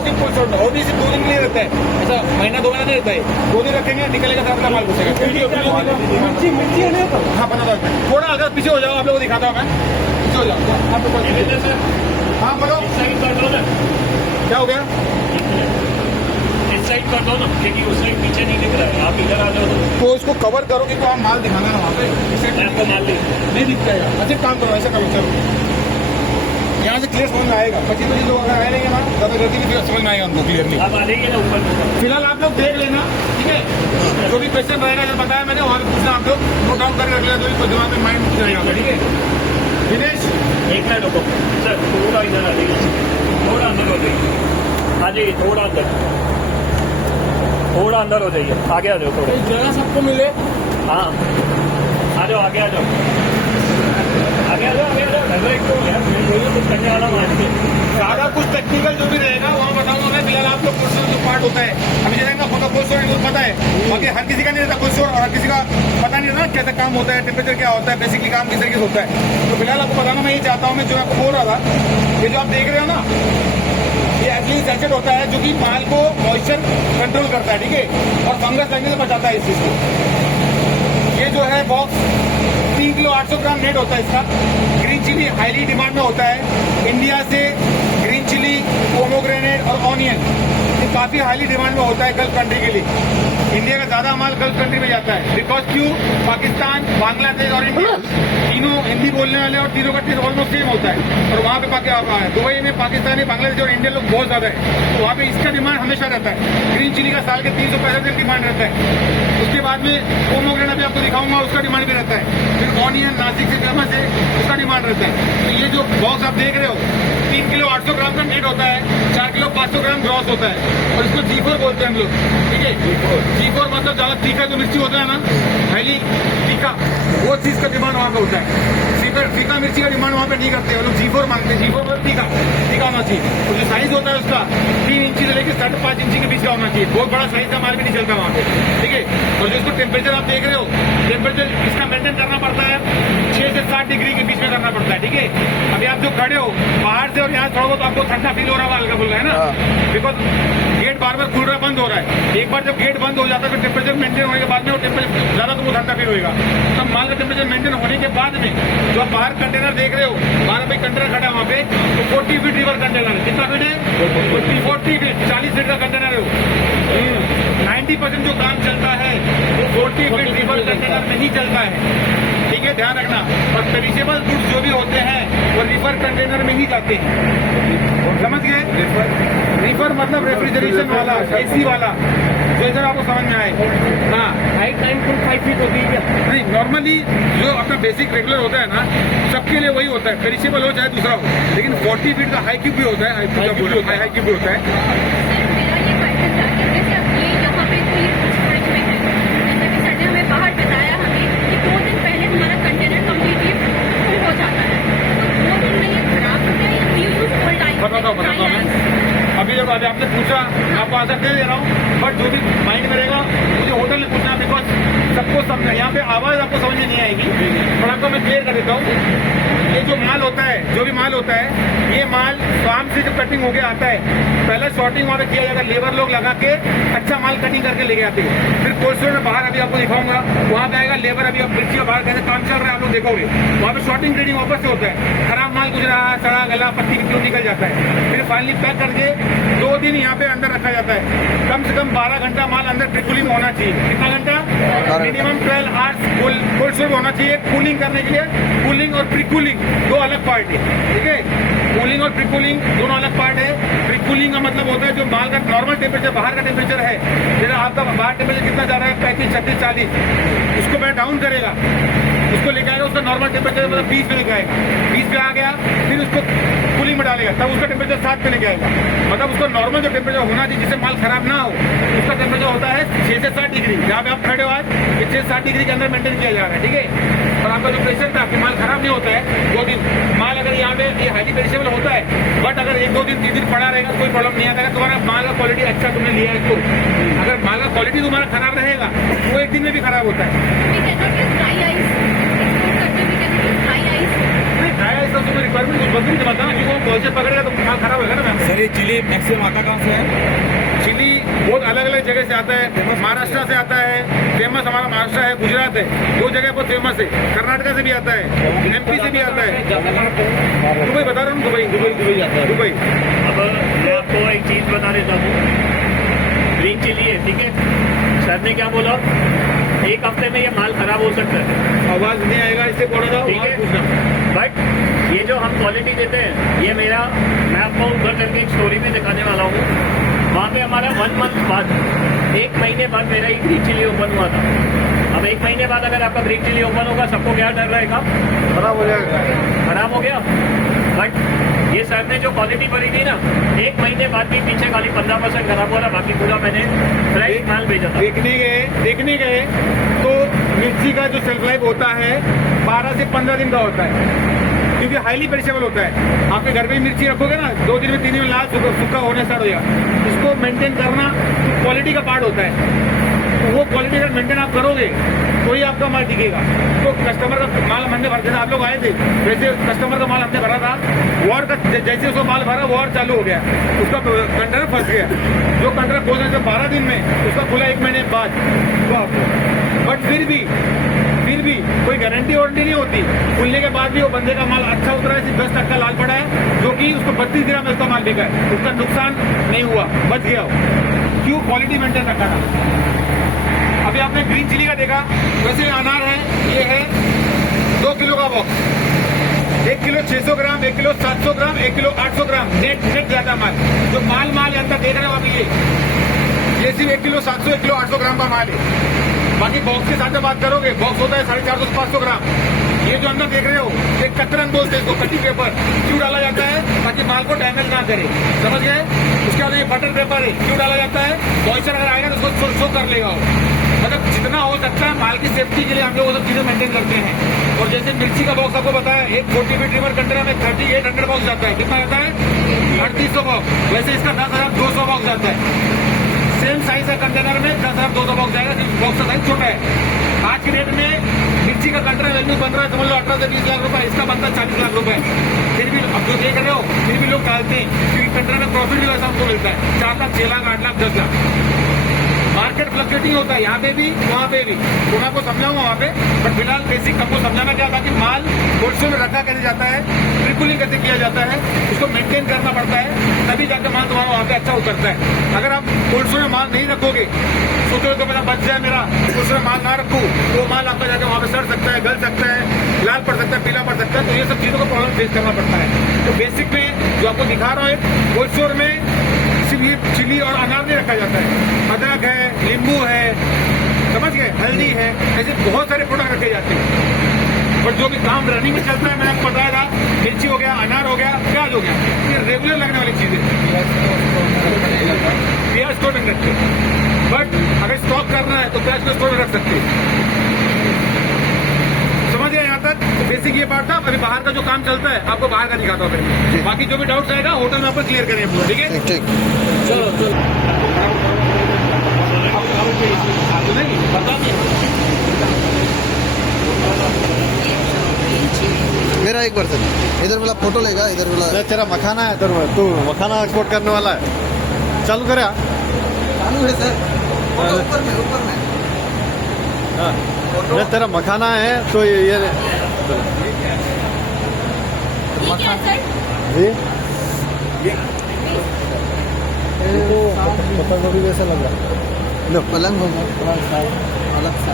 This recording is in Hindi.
सिर्फ कोल्ड स्टोर में, और भी सिर्फ 2 दिन के लिए रहता है, ऐसा महीना 2 महीना नहीं रहता है। 2 दिन रखेंगे, निकलेगा सारा अपना माल घुसेगा। हाँ बना दो, थोड़ा अगर पीछे हो जाओ, आप लोगों को दिखाता हूँ मैं, पीछे हो जाओ आप लोग। हाँ बोलो, क्या हो गया? साइड कर दो ना, क्योंकि उस साइड पीछे नहीं दिख रहा है, आप इधर आ जाओ तो इसको कवर करोगे तो आप माल दिखाना ना वहाँ पे, आपको माल नहीं दिख जाएगा। अच्छा काम करो, ऐसा करो, चलो यहाँ से क्लियर समझ में आएगा। 25 लोग अगर रहेंगे ना, ज़्यादा गलती नहीं समझ में आएगा उनको क्लियरली। आप आ जाइए ना ऊपर। फिलहाल आप लोग देख लेना, ठीक है? जो भी क्वेश्चन रहेगा, जब बताया मैंने वहाँ पे पूछना, आप लोग नोट डाउन करके रख लेना, जो भी दिमाग में माइंड रहेगा, ठीक है? दिनेश एक मिनट रुको सर, थोड़ा इधर आ जाइए, थोड़ा अंदर हो जाइए, आ जाइए थोड़ा अंदर, थोड़ा अंदर हो जाइए, आगे आ जाओ थोड़ा। जगह सबको मिले। हाँ आ जाओ, आगे आ जाओ, आगे आ जाओ, आगे आ जाओ। एक तो यार कुछ करने वाला मान के ज़्यादा कुछ टेक्निकल जो भी रहेगा वहाँ बताऊंगा मैं। फिलहाल आप लोग क्वेश्चन जो पार्ट होता है अभी जाएगा, फोटो कोल्ड स्टोर पता है, बाकी हर किसी का नहीं रहता कोल्ड स्टोर, और हर किसी का पता नहीं रहता कैसा काम होता है, टेम्परेचर क्या होता है, बेसिकली काम किस तरीके से होता है। तो फिलहाल आपको बताना मैं ये चाहता हूँ, मैं जो आपको बोल रहा था, ये जो आप देख रहे हो ना, ये एक्चुअली सैचेट होता है जो कि माल को मॉइस्चर कंट्रोल करता है, ठीक है, और फंगस लगने से बचाता है इस चीज को। ये जो है बॉक्स 3 किलो 800 ग्राम नेट होता है इसका। ग्रीन चिली हाईली डिमांड में होता है इंडिया से। ग्रीन चिली, पोमोग्रेनेट और ऑनियन ये काफी हाईली डिमांड में होता है गल्फ कंट्री के लिए। इंडिया का ज्यादा माल गल्फ कंट्री में जाता है, बिकॉज क्यों? पाकिस्तान, बांग्लादेश और इंडिया तीनों हिंदी बोलने वाले और तीनों का टेस्ट ऑलमोस्ट सेम होता है। और वहाँ पे दुबई में पाकिस्तानी, बांग्लादेश और इंडियन लोग बहुत ज्यादा है, तो वहाँ पे इसका डिमांड हमेशा रहता है। ग्रीन चिली का साल के 365 दिन डिमांड रहता है। उसके बाद में पोमोग्रेनेट भी आपको दिखाऊंगा, उसका डिमांड भी रहता है। फिर ऑनियन नासिक से फेमस है, उसका डिमांड रहता है। तो ये जो बॉक्स आप देख रहे हो 3 किलो 800 ग्राम का नेट होता है, 4 किलो 500 ग्राम ग्रॉस होता है, और इसको G4 बोलते हैं हम लोग, ठीक है? G4 मतलब ज्यादा तीखा जो मिर्ची होता है ना, हाईली तीखा, वो चीज का डिमांड वहाँ पे होता है। फीका मिर्ची का डिमांड वहाँ पे नहीं करते, वो लोग G4 मांगते हैं। G4 मतलब तीखा होना चाहिए। और जो साइज होता है उसका 3 इंची से लेकर 5.5 इंची के बीच का होना चाहिए। बहुत बड़ा साइज का माल भी नहीं चलता वहाँ पे, ठीक है? और जो इसको टेम्परेचर आप देख रहे हो, टेम्परेचर इसका मेंटेन करना पड़ता है 6 से 7 डिग्री के बीच में करना पड़ता है, ठीक है? अभी आप जो खड़े हो बाहर से और यहाँ थोड़ा बहुत आपको ठंडा फील हो रहा है, हल्का फुल्का है ना, बिकॉज गेट बार बार खुल रहा है, बंद हो रहा है। एक बार जब गेट बंद हो जाता है तो टेम्परेचर मेंटेन होने के बाद में वो टेम्परेचर ज्यादा तो वो ठंडा फील होगा। तब माल का टेम्परेचर मेंटेन होने के बाद में जो आप बाहर कंटेनर देख रहे हो, बाहर भाई कंटेनर खड़ा है वहाँ पे, तो 40 फीट रिवर कंटेनर है। कितना फीट है? 40 फीट, 40 फीट का कंटेनर है वो। 90% जो काम चलता है वो 40 फीट रिवर कंटेनर में ही चलता है, ठीक है? ध्यान रखना। और पेरिशेबल गुड्स जो भी होते हैं वो रिफर कंटेनर में ही जाते हैं, समझ गए? रिफर मतलब रेफ्रिजरेशन वाला, एसी वाला, जैसे आपको समझ में आए। हाँ, हाइट 9.5 फीट होती है क्या? नहीं, नॉर्मली जो अपना बेसिक रेगुलर होता है ना, सबके लिए वही होता है, पेरिशेबल हो चाहे दूसरा हो। लेकिन 40 फीट का हाई क्यूब भी होता है, हाई क्यूब भी होता है। बताता हूँ मैं। अभी जब आपने पूछा, मैं आपको आंसर दे रहा हूँ, बट जो भी माइंड में रहेगा मुझे होटल में पूछना, बिकॉज सबको समझना, यहाँ पे आवाज आपको समझ में नहीं आएगी, पर आपको मैं क्लियर कर देता हूँ। ये जो माल होता है, जो भी माल होता है, ये माल फार्म से जब कटिंग होके आता है, पहले शॉर्टिंग वहाँ पे किया जाएगा, लेबर लोग लगा के अच्छा माल कटिंग करके लेके आते हैं। फिर कोल्ड स्टोर में बाहर अभी आपको दिखाऊंगा, वहाँ पे आएगा लेबर, अभी आप मिर्ची का बाहर कैसे काम चल रहा है आप लोग देखोगे, वहाँ पे शॉर्टिंग ग्रेडिंग वापस से होता है। खराब माल कुछ रहा, सड़ा गला पत्ती क्यों निकल जाता है, फिर फाइनली पैक करके 2 दिन यहाँ पे अंदर रखा जाता है। कम से कम 12 घंटा माल अंदर प्रीकूलिंग होना चाहिए। कितना घंटा? मिनिमम 12 आवर्स कोल्ड स्टोर होना चाहिए कूलिंग करने के लिए। कूलिंग और प्रीकूलिंग 2 अलग पार्ट है, ठीक है? कूलिंग और प्रीकूलिंग दोनों अलग पार्ट है। प्रीकूलिंग का मतलब होता है जो माल का नॉर्मल टेम्परेचर, बाहर का टेम्परेचर है, जैसे आपका बाहर टेम्परेचर कितना जा रहा है 35, 36, 40, उसको मैं डाउन करेगा, उसको लेके आएगा, उसका नॉर्मल टेम्परेचर मतलब 20 पे लेके आएगा, 20 पे आ गया, फिर उसको कूलिंग में डालेगा, तब उसका टेम्परेचर 7 पे लेके आएगा। मतलब उसका नॉर्मल जो टेम्परेचर होना चाहिए जिससे माल खराब ना हो, उसका टेम्परेचर होता है 6 से 7 डिग्री। जहाँ पे आप खड़े हो आज, ये 6 से 7 डिग्री के अंदर मेंटेन किया जा रहा है, ठीक है? और आपका जो प्रेशर था कि माल खराब नहीं होता है 2 दिन, माल अगर यहाँ पे ये हाईली पेरिशेबल होता है, बट अगर 1-2 दिन 3 दिन पड़ा रहेगा कोई प्रॉब्लम नहीं आता है। तुम्हारा माल का क्वालिटी अच्छा तुमने लिया है तो, अगर माल का क्वालिटी तुम्हारा खराब रहेगा वो 1 दिन में भी खराब होता है। ड्राई आइस तो तुम्हें रिक्वायरमेंट कुछ बदल नहीं बताना, क्योंकि वो पॉलिसी पकड़ेगा तो माल खराब होगा ना मैम। सर ये चिली मैक्सिमम आता कहाँ से है? चिली बहुत अलग अलग जगह से आता है, महाराष्ट्र से आता है, फेमस हमारा महाराष्ट्र है, गुजरात है, दो जगह पर फेमस है, कर्नाटका से भी आता है, MP से भी आता है, दुबई बता रहा हूँ, दुबई जाता है, दुबई। अब मैं आपको एक चीज बता देता हूँ, ग्रीन चिली है, ठीक है, सर ने क्या बोला, एक हफ्ते में ये माल खराब हो सकता है, आवाज नहीं आएगा इससे बोला था, ठीक है, बट ये जो हम क्वालिटी देते हैं, ये मेरा, मैं आपको उधर करके एक स्टोरी में दिखाने वाला हूँ। वहाँ पे हमारा 1 मंथ बाद, 1 महीने बाद मेरा ही ग्रीन चिली ओपन हुआ था। अब 1 महीने बाद अगर आपका ग्रीन चिली ओपन होगा, सबको क्या डर रहेगा, खराब हो जाएगा, खराब हो गया। बट ये सर ने जो क्वालिटी भरी थी ना, 1 महीने बाद भी पीछे खाली 15% खराब हो रहा, बाकी पूरा मैंने फ्रेश माल भेजा था। देखने गए तो मिर्ची का जो शेल्फ लाइफ होता है 12 से 15 दिन का होता है, क्योंकि हाईली पेरिशेबल होता है। आपके घर में मिर्ची रखोगे ना, 2 दिन में 3 दिन में लाल सूखा होने स्टार्ट हो जाएगा। इसको मेंटेन करना क्वालिटी का पार्ट होता है, तो वो क्वालिटी अगर मेंटेन आप करोगे तो ही आपका माल टिकेगा। तो कस्टमर का माल हमने भर दिया, आप लोग आए थे, वैसे कस्टमर का माल हमने भरा था, वॉर का जैसे उसको माल भरा, वॉर चालू हो गया, उसका कंटेनर फंस गया। जो कंटेनर खोलने से 12 दिन में, उसका खुला 1 महीने बाद। बट फिर भी कोई गारंटी वारंटी नहीं होती, खुलने के बाद भी वो बंदे का माल अच्छा उतरा है, सिर्फ 10% लाल पड़ा है, जो कि उसको 32 दिन में उसका माल बिका है, उसका नुकसान नहीं हुआ, बच गया। क्यों? क्वालिटी मेंटेन रखा था। अभी आपने ग्रीन चिली का देखा, वैसे अनार है, ये है 2 किलो का बॉक्स, 1 किलो 600 ग्राम, 1 किलो 700 ग्राम, 1 किलो 800 ग्राम, नेट जाता माल। जो माल अंदर देख रहे हो आप, ये सिर्फ 1 किलो 700, 1 किलो 800 ग्राम का माल है। बाकी बॉक्स के साथ में बात करोगे, बॉक्स होता है 450 से 500 ग्राम। ये जो अंदर देख रहे हो, एक कतरन बोलते हैं इसको, कटी पेपर क्यों डाला जाता है, ताकि माल को डैमेज ना करे, समझ गए। उसके बाद ये बटर पेपर है, क्यों डाला जाता है, मॉइस्चर अगर आएगा तो उसको शो कर लेगा। मतलब जितना हो सकता है माल की सेफ्टी के लिए हम लोग वो सब चीजें मेंटेन करते हैं। और जैसे मिर्ची का बॉक्स आपको बताया, एक 40 फीट रिवर कंटेनर में 3800 बॉक्स जाता है, कितना जाता है, 3800 बॉक्स। वैसे इसका 10,200 बॉक्स जाता है। सेम साइज का कंटेनर में 10,200 बॉक्स जाएगा, बॉक्स का साइज छोटा है। आज के डेट में मिर्ची का कंटेनर वैल्यू बन रहा है, समझ लो 18 से 20 लाख रुपए, इसका बनता है 40 लाख रुपए। फिर भी अब जो देख रहे हो, फिर भी लोग डालते हैं, क्योंकि कंटेनर में प्रॉफिट भी वैसा हमको मिलता है, 4 लाख, 6 लाख, 8 लाख, 10 लाख। मार्केट फ्लक्चुएटिंग होता है, यहाँ पे भी वहाँ पे भी, तो मैं आपको समझाऊंगा वहाँ पे। बट फिलहाल बेसिक हमको समझाना क्या था कि माल कोल्ड स्टोर में रखा कैसे जाता है, ट्रिपुलिंग कैसे किया जाता है, उसको मेंटेन करना पड़ता है, तभी जाकर माल तुम्हारा वहाँ पे अच्छा उतरता है। अगर आप कोल्ड स्टोर में माल नहीं रखोगे, सोचोगे तो मेरा बच जाए, मेरा कोल्ड स्टोर में माल ना रखूँ, तो माल आपका जाकर वहाँ पे सड़ सकता है, गल सकता है, लाल पड़ सकता है, पीला पड़ सकता है। तो ये सब चीजों का प्रॉब्लम फेस करना पड़ता है। तो बेसिक में जो आपको दिखा रहा है, कोल्ड स्टोर में सिर्फ चिली और अनार नहीं रखा जाता है, अदरक है, नींबू है, समझ गए, हल्दी है, ऐसे बहुत सारे प्रोडक्ट रखे जाते हैं। और जो भी काम रनिंग में चलता है, मैंने आपको बताया था, मिर्ची हो गया, अनार हो गया, प्याज हो गया, ये रेगुलर लगने वाली चीजें। प्याज स्टोर में रखते, बट अगर स्टॉक करना है तो प्याज को स्टोर में रख सकते हैं। समझ गए यहाँ तक? तो बेसिक ये बात था। अभी बाहर का जो काम चलता है, आपको बाहर का दिखाता हूँ। बाकी जो भी डाउट्स आएगा होटल में आपको क्लियर करेंगे पूरा, ठीक है? ठीक। चलो नहीं पता नहीं। मेरा एक बार सर, इधर वाला फोटो लेगा, इधर वाला तेरा मखाना है, तू मखाना एक्सपोर्ट करने वाला है, चालू करे। चालू है सर, ऊपर में ये तेरा मखाना है, तो ये पतंग भी वैसा लग रहा है, पलंग होगा, अलग सा